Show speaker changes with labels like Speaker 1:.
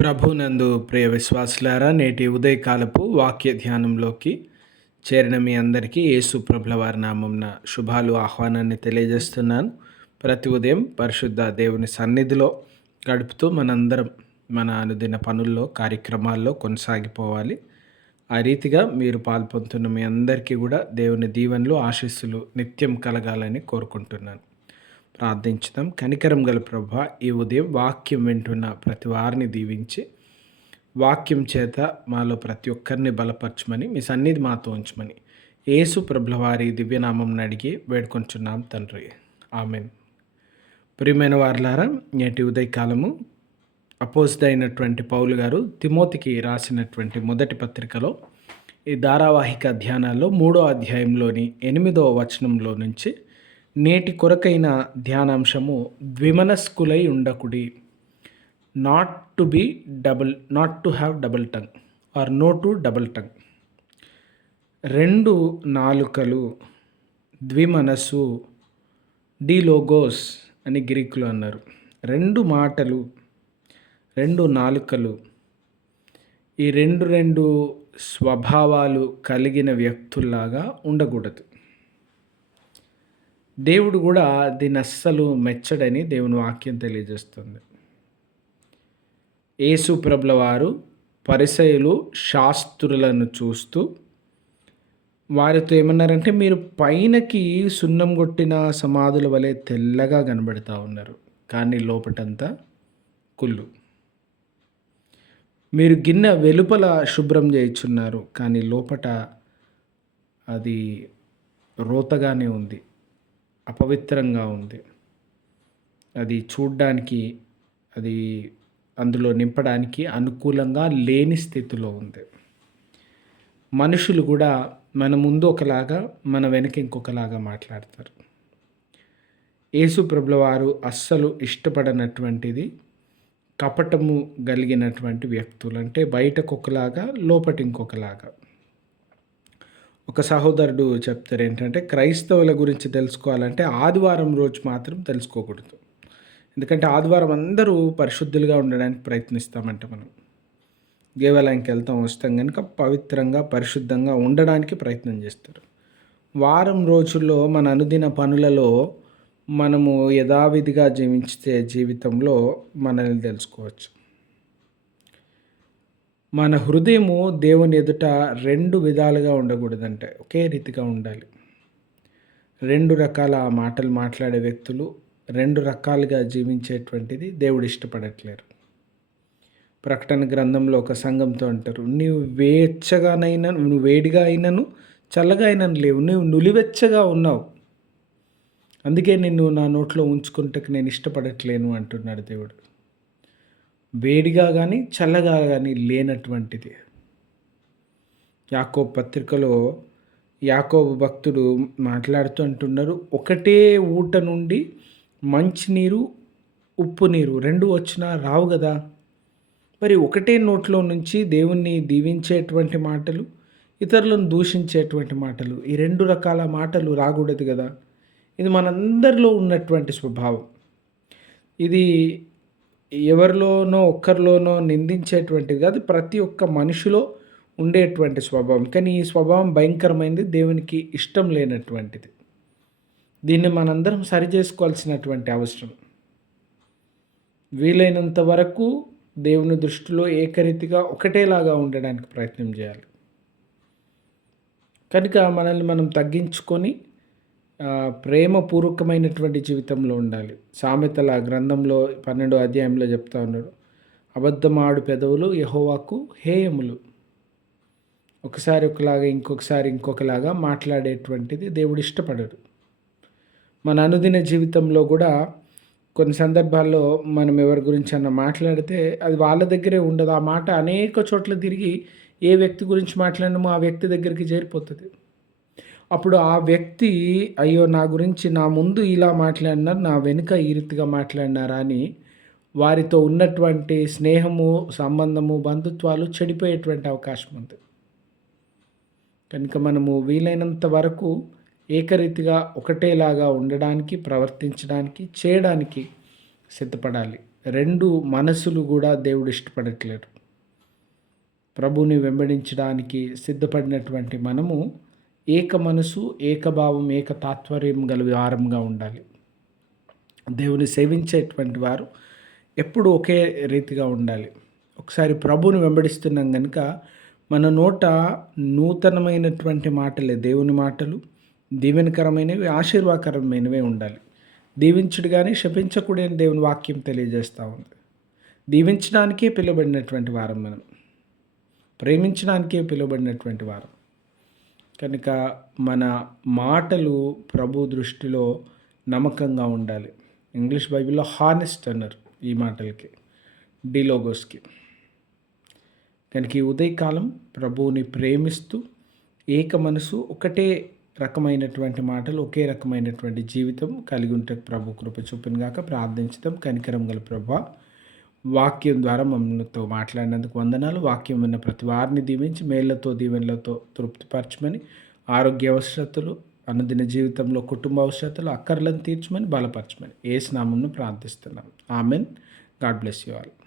Speaker 1: ప్రభునందు ప్రియ విశ్వాసులారా నేటి ఉదయకాలపు వాక్య ధ్యానంలోకి చేరిన మీ అందరికీ యేసు ప్రభుల వారి నామంన శుభాలు ఆహ్వానాన్ని తెలియజేస్తున్నాను. ప్రతి ఉదయం పరిశుద్ధ దేవుని సన్నిధిలో గడుపుతూ మనందరం మన అనుదిన పనుల్లో కార్యక్రమాల్లో కొనసాగిపోవాలి. ఆ రీతిగా మీరు పాల్పొందుతున్న మీ అందరికీ కూడా దేవుని దీవెనలు ఆశీస్సులు నిత్యం కలగాలని కోరుకుంటున్నాను. ప్రార్థించుదాం. కనికరం గల ప్రభ ఈ ఉదయం వాక్యం వింటున్న ప్రతి వారిని దీవించి వాక్యం చేత మాలో ప్రతి ఒక్కరిని బలపరచమని మీ సన్నిధి మాతో ఉంచమని యేసు ప్రభుల వారి దివ్యనామం అడిగి వేడుకొంచున్నాం తండ్రి. ఆమెన్. ప్రియమైన వారులారా నేటి ఉదయకాలము అపోజిట్ అయినటువంటి పౌలు గారు తిమోతికి రాసినటువంటి మొదటి పత్రికలో ఈ ధారావాహిక ధ్యానాల్లో మూడో అధ్యాయంలోని ఎనిమిదో వచనంలో నుంచి నేటి కొరకైన ధ్యానాంశము ద్విమనస్కులై ఉండకుడి. Not to be double not to have double tongue or no to double tongue రెండు నాలుకలు ద్విమనస్సు డిలోగోస్ అని గ్రీకులు అన్నారు. రెండు మాటలు రెండు నాలుకలు ఈ రెండు రెండు స్వభావాలు కలిగిన వ్యక్తుల్లాగా ఉండకూడదు. దేవుడు కూడా దీన్ని అస్సలు మెచ్చడని దేవుని వాక్యం తెలియజేస్తుంది. యేసు ప్రభుల వారు పరిసయులు శాస్త్రులను చూస్తూ వారితో ఏమన్నారంటే మీరు పైనకి సున్నం కొట్టిన సమాధుల వలె తెల్లగా కనబడుతూ ఉన్నారు కానీ లోపటంతా కుళ్ళు. మీరు గిన్నె వెలుపల శుభ్రం చేయించున్నారు కానీ లోపట అది రోతగానే ఉంది. అపవిత్రంగా ఉంది. అది చూడ్డానికి అది అందులో నింపడానికి అనుకూలంగా లేని స్థితిలో ఉంది. మనుషులు కూడా మన ముందు ఒకలాగా మన వెనక ఇంకొకలాగా మాట్లాడతారు. యేసు ప్రభుల వారు అస్సలు ఇష్టపడనటువంటిది కపటము కలిగినటువంటి వ్యక్తులు. అంటే బయటకు ఒకలాగా లోపటి ఇంకొకలాగా ఒక సహోదరుడు చెప్తారు ఏంటంటే క్రైస్తవుల గురించి తెలుసుకోవాలంటే ఆదివారం రోజు మాత్రం తెలుసుకోకూడదు. ఎందుకంటే ఆదివారం అందరూ పరిశుద్ధులుగా ఉండడానికి ప్రయత్నిస్తామంట మనం. దేవాలయంకి వెళ్తాం వస్తాం కనుక పవిత్రంగా పరిశుద్ధంగా ఉండడానికి ప్రయత్నం చేస్తారు. వారం రోజుల్లో మన అనుదిన పనులలో మనము యథావిధిగా జీవించే జీవితంలో మనల్ని తెలుసుకోవచ్చు. మన హృదయము దేవుని ఎదుట రెండు విధాలుగా ఉండకూడదంటే. ఒకే రీతిగా ఉండాలి. రెండు రకాల మాటలు మాట్లాడే వ్యక్తులు రెండు రకాలుగా జీవించేటువంటిది దేవుడు ఇష్టపడట్లేరు. ప్రకటన గ్రంథంలో ఒక సంఘంతో అంటారు నీవు వేచ్చగానైనా నువ్వు వేడిగా అయినను చల్లగా అయినను లేవు నువ్వు నులివెచ్చగా ఉన్నావు. అందుకే నిన్ను నా నోట్లో ఉంచుకుంటకు నేను ఇష్టపడట్లేను అంటున్నాడు దేవుడు. వేడిగా కానీ చల్లగా కానీ లేనటువంటిది. యాకో పత్రికలో యాకోబు భక్తుడు మాట్లాడుతూ అంటున్నారు ఒకటే ఊట నుండి మంచినీరు ఉప్పు నీరు రెండు వచ్చినా రావు కదా మరి ఒకటే నోట్లో నుంచి దేవుణ్ణి దీవించేటువంటి మాటలు ఇతరులను దూషించేటువంటి మాటలు ఈ రెండు రకాల మాటలు రాకూడదు కదా ఇది మనందరిలో ఉన్నటువంటి స్వభావం. ఇది ఎవరిలోనో ఒక్కరిలోనో నిందించేటువంటిది కాదు ప్రతి ఒక్క మనిషిలో ఉండేటువంటి స్వభావం. కానీ ఈ స్వభావం భయంకరమైనది దేవునికి ఇష్టం లేనటువంటిది. దీన్ని మనందరం సరి చేసుకోవాల్సినటువంటి అవసరం. వీలైనంత వరకు దేవుని దృష్టిలో ఏకరీతిగా ఒకటేలాగా ఉండడానికి ప్రయత్నం చేయాలి. కనుక మనల్ని మనం తగ్గించుకొని ప్రేమపూర్వకమైనటువంటి జీవితంలో ఉండాలి. సామెతల గ్రంథంలో పన్నెండో అధ్యాయంలో చెప్తా ఉన్నాడు. అబద్ధమాడు పెదవులు యహోవాకు హేయములు. ఒకసారి ఒకలాగా ఇంకొకసారి ఇంకొకలాగా మాట్లాడేటువంటిది దేవుడు ఇష్టపడడు. మన అనుదిన జీవితంలో కూడా కొన్ని సందర్భాల్లో మనం ఎవరి గురించి అన్న మాట్లాడితే అది వాళ్ళ దగ్గరే ఉండదు. ఆ మాట అనేక చోట్ల తిరిగి ఏ వ్యక్తి గురించి మాట్లాడినామో ఆ వ్యక్తి దగ్గరికి చేరిపోతుంది. అప్పుడు ఆ వ్యక్తి అయ్యో నా గురించి నా ముందు ఇలా మాట్లాడినారు నా వెనుక ఈ రీతిగా మాట్లాడినారా అని వారితో ఉన్నటువంటి స్నేహము సంబంధము బంధుత్వాలు చెడిపోయేటువంటి అవకాశం ఉంది. కనుక మనము వీలైనంత వరకు ఏకరీతిగా ఒకటేలాగా ఉండడానికి ప్రవర్తించడానికి చేయడానికి సిద్ధపడాలి. రెండు మనసులు కూడా దేవుడు ఇష్టపడట్లేరు ప్రభుని వెంబడించడానికి సిద్ధపడినటువంటి మనము ఏక మనసు ఏకభావం ఏక తాత్పర్యం గల వారంగా ఉండాలి. దేవుని సేవించేటువంటి వారు ఎప్పుడు ఒకే రీతిగా ఉండాలి. ఒకసారి ప్రభుని వెంబడిస్తున్నాం కనుక మన నోట నూతనమైనటువంటి మాటలే దేవుని మాటలు దీవెనకరమైనవి ఆశీర్వాదకరమైనవే ఉండాలి. దీవించుడు కానీ శపించకూడని దేవుని వాక్యం తెలియజేస్తూ ఉంది. దీవించడానికే పిలువబడినటువంటి వారం మనం. ప్రేమించడానికే పిలువబడినటువంటి వారం. కనుక మన మాటలు ప్రభు దృష్టిలో నమ్మకంగా ఉండాలి. ఇంగ్లీష్ బైబిల్లో హానెస్ట్ అన్నారు ఈ మాటలకి డిలోగోస్కి. కనుక ఈ ఉదయకాలం ప్రభువుని ప్రేమిస్తూ ఏక మనసు ఒకటే రకమైనటువంటి మాటలు ఒకే రకమైనటువంటి జీవితం కలిగి ఉంటే ప్రభు కృప చూపిన గాక ప్రార్థించడం కనికరం గల ప్రభా వాక్యం ద్వారా మమ్మల్నితో మాట్లాడినందుకు వందనాలు. వాక్యం విన్న ప్రతి వారిని దీవించి మేళ్ళతో దీవెనలతో తృప్తిపరచమని ఆరోగ్య అవసరతలు అనుదిన జీవితంలో కుటుంబ అవసరతలు అక్కర్లను తీర్చమని బలపరచమని ఏ స్నామంను ప్రార్థిస్తున్నాం. Amen. God bless you all.